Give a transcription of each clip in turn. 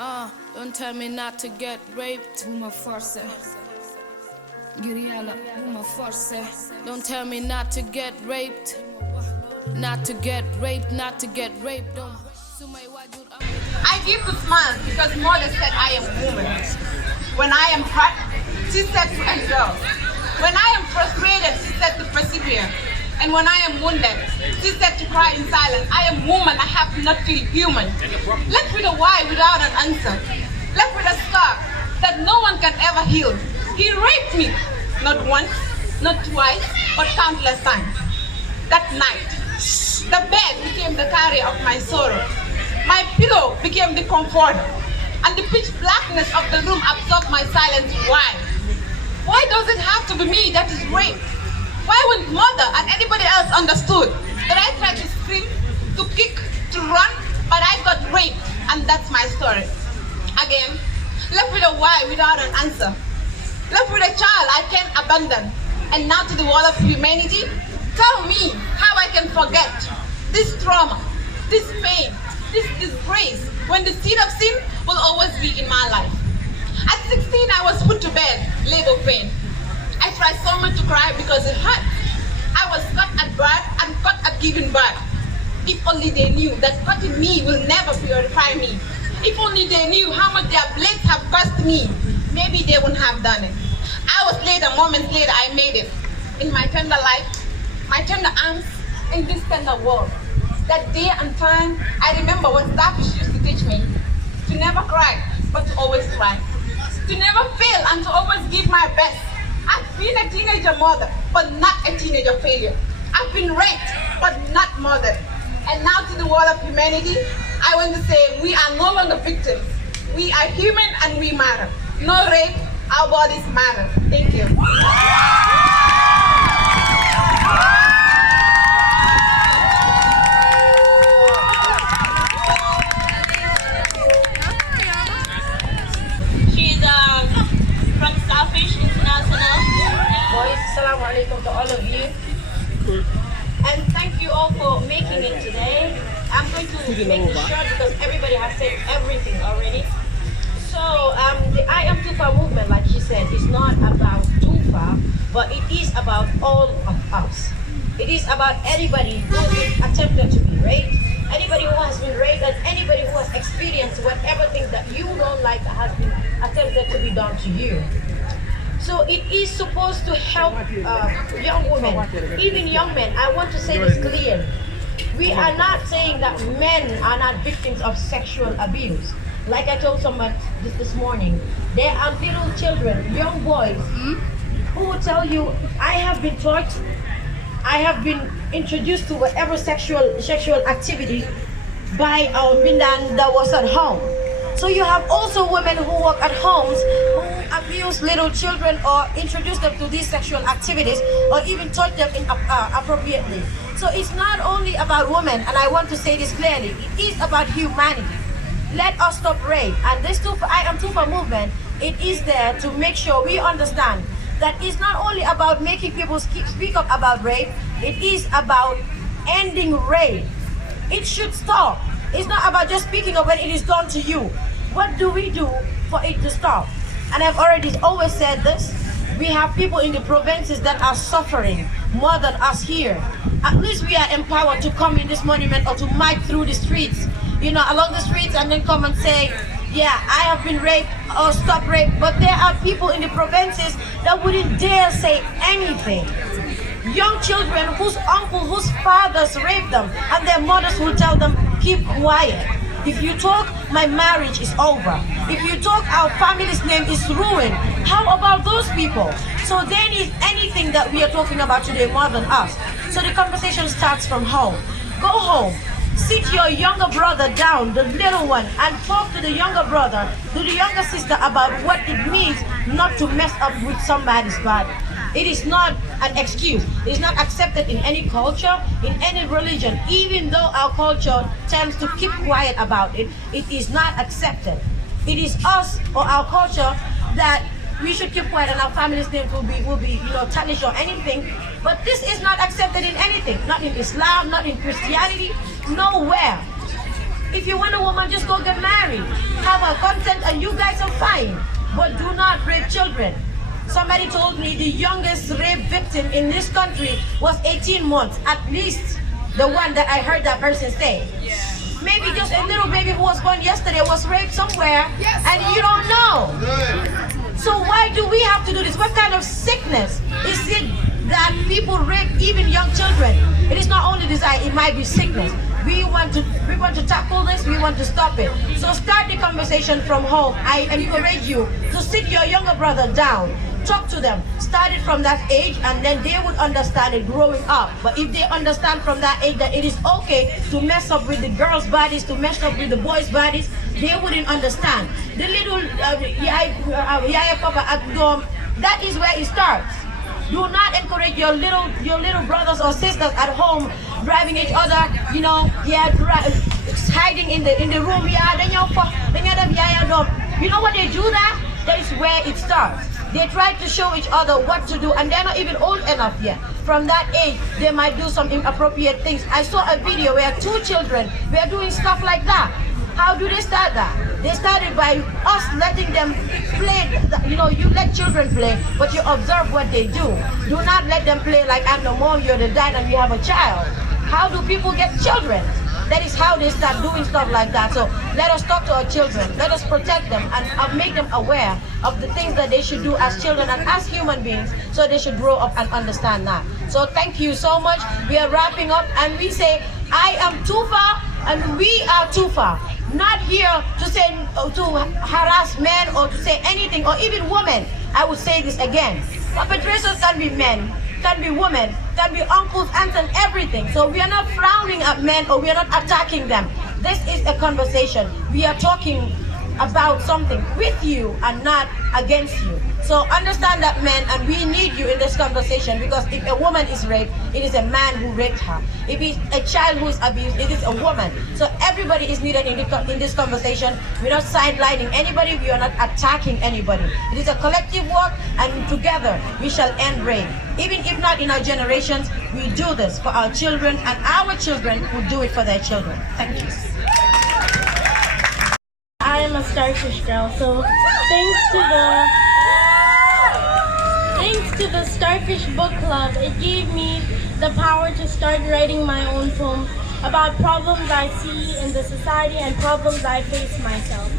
Don't tell me not to get raped. Uma force. Giriala, uma force. Don't tell me not to get raped. Not to get raped, not to get raped. I give the smile because mother said I am woman. When I am hurt, she said to endure. When I am frustrated, she said to persevere. And when I am wounded, she said to cry in silence. I am woman, I have to not feel human. Left with a why without an answer. Left with a scar that no one can ever heal. He raped me, not once, not twice, but countless times. That night, the bed became the carrier of my sorrow. My pillow became the comforter. And the pitch blackness of the room absorbed my silence. Why? Why does it have to be me that is raped? Why wouldn't mother and anybody else understood that I tried to scream, to kick, to run, but I got raped, and that's my story. Again, left with a why without an answer. Left with a child I can't abandon. And now to the wall of humanity, tell me how I can forget this trauma, this pain, this disgrace, when the seed of sin will always be in my life. At 16, I was put to bed, labor pain. I tried so much to cry because it hurt. I was cut at birth and cut at giving birth. If only they knew that cutting me will never purify me. If only they knew how much their blades have cost me, maybe they wouldn't have done it. Hours later, moments later, I made it. In my tender life, my tender arms, in this tender world. That day and time, I remember what Starfish used to teach me. To never cry, but to always try. To never fail and to always give my best. I've been a teenager mother, but not a teenager failure. I've been raped, but not murdered. And now to the wall of humanity, I want to say we are no longer victims. We are human and we matter. No rape, our bodies matter. Thank you. Assalamu alaikum to all of you. And thank you all for making it today. I'm going to make it short because everybody has said everything already. So the IAMTOUFAH movement, like she said, is not about Toufa, but it is about all of us. It is about anybody who has been attempted to be raped, anybody who has been raped, and anybody who has experienced whatever things that you don't like that has been attempted to be done to you. So it is supposed to help young women, even young men. I want to say this clearly. We are not saying that men are not victims of sexual abuse. Like I told someone this morning, there are little children, young boys, who will tell you, I have been taught, I have been introduced to whatever sexual activity by our Mindan that was at home. So you have also women who work at homes who abuse little children or introduce them to these sexual activities or even taught them appropriately. So it's not only about women, and I want to say this clearly, it is about humanity. Let us stop rape. And this IAMTOUFAH movement, it is there to make sure we understand that it's not only about making people speak up about rape, it is about ending rape. It should stop. It's not about just speaking up when it is done to you. What do we do for it to stop? And I've already always said this. We have people in the provinces that are suffering more than us here. At least we are empowered to come in this monument or to march through the streets, you know, along the streets and then come and say, yeah, I have been raped or stop rape. But there are people in the provinces that wouldn't dare say anything. Young children whose uncles, whose fathers raped them, and their mothers will tell them, keep quiet. If you talk, my marriage is over. If you talk, our family's name is ruined. How about those people? So there is anything that we are talking about today more than us. So the conversation starts from home. Go home. Sit your younger brother down, the little one, and talk to the younger brother, to the younger sister about what it means not to mess up with somebody's body. It is not an excuse. It is not accepted in any culture, in any religion. Even though our culture tends to keep quiet about it, it is not accepted. It is us or our culture that we should keep quiet and our family's name will be tarnished or anything. But this is not accepted in anything. Not in Islam, not in Christianity, nowhere. If you want a woman, just go get married. Have consent and you guys are fine. But do not rape children. Somebody told me the youngest rape victim in this country was 18 months, at least the one that I heard that person say. Yeah. Maybe just a little baby who was born yesterday was raped somewhere and you don't know. So why do we have to do this? What kind of sickness is it that people rape even young children? It is not only desire, it might be sickness. We want to tackle this, we want to stop it. So start the conversation from home. I encourage you to sit your younger brother down. Talk to them. Start it from that age and then they would understand it growing up. But if they understand from that age that it is okay to mess up with the girls' bodies, to mess up with the boys' bodies, they wouldn't understand. The little yaya papa at home, that is where it starts. Do not encourage your little brothers or sisters at home driving each other, you know, hiding in the room. You know what they do that? That is where it starts. They try to show each other what to do and they're not even old enough yet. From that age, they might do some inappropriate things. I saw a video where 2 children were doing stuff like that. How do they start that? They started by us letting them play. You know, you let children play, but you observe what they do. Do not let them play like I'm the mom, you're the dad, and we have a child. How do people get children? That is how they start doing stuff like that. So let us talk to our children. Let us protect them and make them aware of the things that they should do as children and as human beings, so they should grow up and understand that. So thank you so much. We are wrapping up and we say, I am Toufa and we are Toufa. Not here to say, to harass men or to say anything, or even women. I would say this again. Perpetrators can be men, can be women, can be uncles, aunts, and everything. So we are not frowning at men or we are not attacking them. This is a conversation. We are talking about something with you and not against you. So understand that, men, and we need you in this conversation, because if a woman is raped, it is a man who raped her. If it's a child who is abused, it is a woman. So everybody is needed in this conversation. We're not sidelining anybody, we are not attacking anybody. It is a collective work, and together we shall end rape. Even if not in our generations, we do this for our children, and our children will do it for their children. Thank you. I am a starfish girl, so thanks to the Starfish Book Club, it gave me the power to start writing my own poem about problems I see in the society and problems I face myself.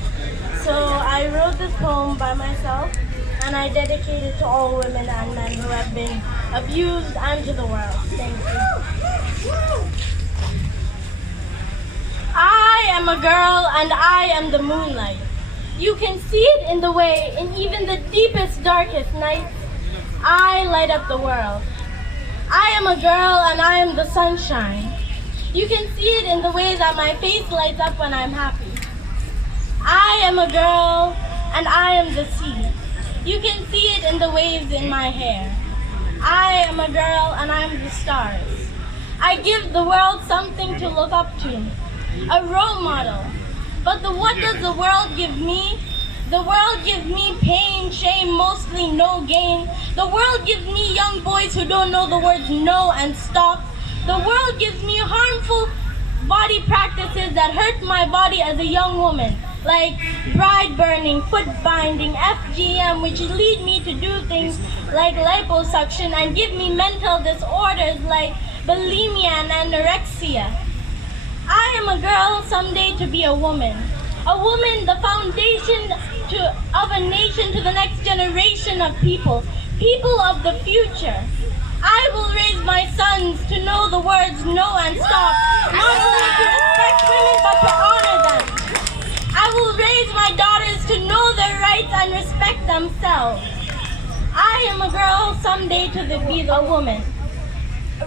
So I wrote this poem by myself and I dedicate it to all women and men who have been abused and to the world. Thank you. I am a girl and I am the moonlight. You can see it in the way, in even the deepest, darkest nights, I light up the world. I am a girl and I am the sunshine. You can see it in the way that my face lights up when I'm happy. I am a girl and I am the sea. You can see it in the waves in my hair. I am a girl and I am the stars. I give the world something to look up to, a role model. But what does the world give me? The world gives me pain, shame, mostly no gain. The world gives me young boys who don't know the words no and stop. The world gives me harmful body practices that hurt my body as a young woman, like bride burning, foot binding, FGM, which lead me to do things like liposuction and give me mental disorders like bulimia and anorexia. I am a girl someday to be a woman. A woman, the foundation of a nation to the next generation of people of the future. I will raise my sons to know the words no and stop, not only to respect women but to honor them. I will raise my daughters to know their rights and respect themselves. I am a girl someday to be a woman.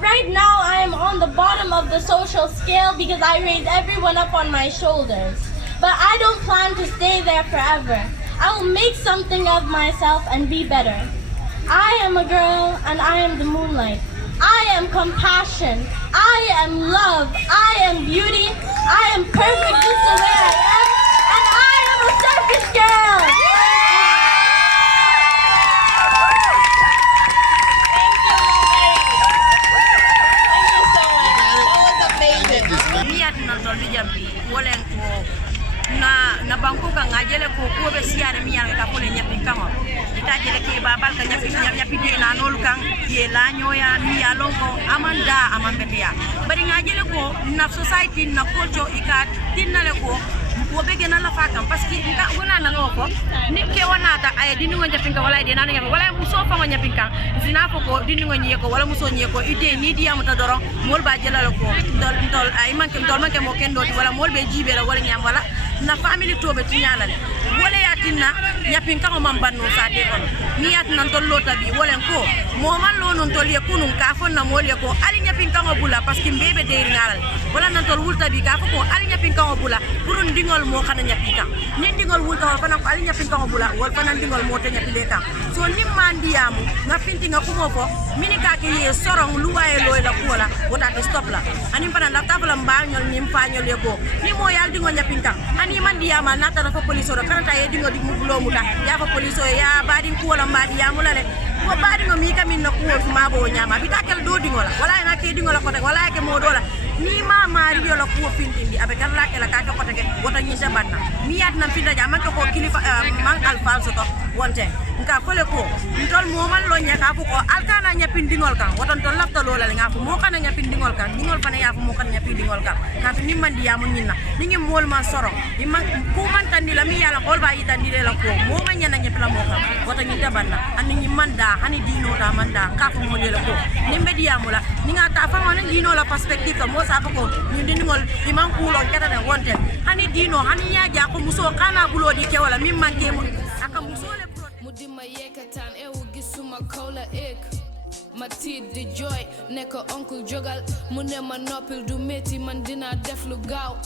Right now I am on the bottom of the social scale because I raise everyone up on my shoulders. But I don't plan to stay there forever. I will make something of myself and be better. I am a girl and I am the moonlight. I am compassion. I am love. I am beauty. I am perfect just the way I am. And I am a selfish girl. na banku kan ngajele ko ko be siare mi yalla ka pole nyapi kama ita jele ke babal ka nyapi de na nol kan ye la nyoya mi ya lonko amanda amambete ya bari ngajele ko na society na culture ika tinale ko wo be gena la fakam parce que nka wona na ngoko ni ke wona ta ay dinu ngo nyapi ka wala de na ngam wala muso fa ngo nyapi kan zina ko dinu ngo nyeko wala muso nyeko ide ni diam ta doro mol ba jela ko ndol ay manke mo kendo wala mol be jibe la wala nyam wala na family tobe tinyala le wala yatina yapin kan man banno sa de kono ni yatina ndol lota bi wala ko mo man lo non tol ye kunun ka fon na mol ye ko ali yapin kan bula parce que mbebe de ngalal wala nan tol wulta bi ka ko ali yapin kan bula pour ndingol mo xana yapin kan ni ndingol wulta fa na ko ali yapin kan bula wal fa nan ndingol mo te yapi le kan so ni mandiamu nga finti nga kumo ko mini ka ke ye sorong luwaye loy la ko la wota ke stop la ani fa na la tabla mbanyol ni mfanyol ye ko ni mo yal dingo yapin kan ani mandiama nata na fa police ro kana ta ye dingo di mubulo muta ya fa police ya badin ko la mbadi ya mulale ko badi ngo mi kamin na ko ma bo nyama bitakel do dingo la wala na ke dingo la ko wala ke mo do la ni ma mari yo la ko fintindi abe kan la ke la ka ko tege wota ni se banna mi yat na finda jama ko kilifa man alfalso to wonte nka fole ko ntol mo man lo nya ka ko alkana nya pindingol kan woton to lafta lo la nga fu mo kana nya pindingol kan dingol fane ya fu mo kana nya pindingol kan ka ni man diya mo nyinna ni ngi mol man soro ni man ku man tan la mi yala kol ba yitandi le la ko mo man nya na nya pla mo kan wota ni tabanna ani ni manda hani dino da manda ka fu mo le la ko ni mediya mo la ni nga ta fa wona dino la perspective ko mo sa ko ni dingol imam kulo keta de wonte hani dino hani nya ja ko muso kana bulo di ke wala mi man ke mo aka muso le mudima yekatan e gisuma kola ek matid di joy neko oncle jogal mune ma noppil du metti man dina def lu gaaw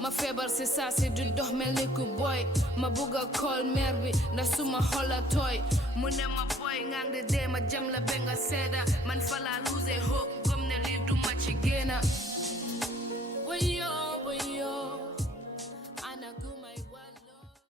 ma febar ci sa ci du dox melni ku boy ma buga call mère bi na suma xola toy mune ma boy ngande de ma jam la benga seda man fala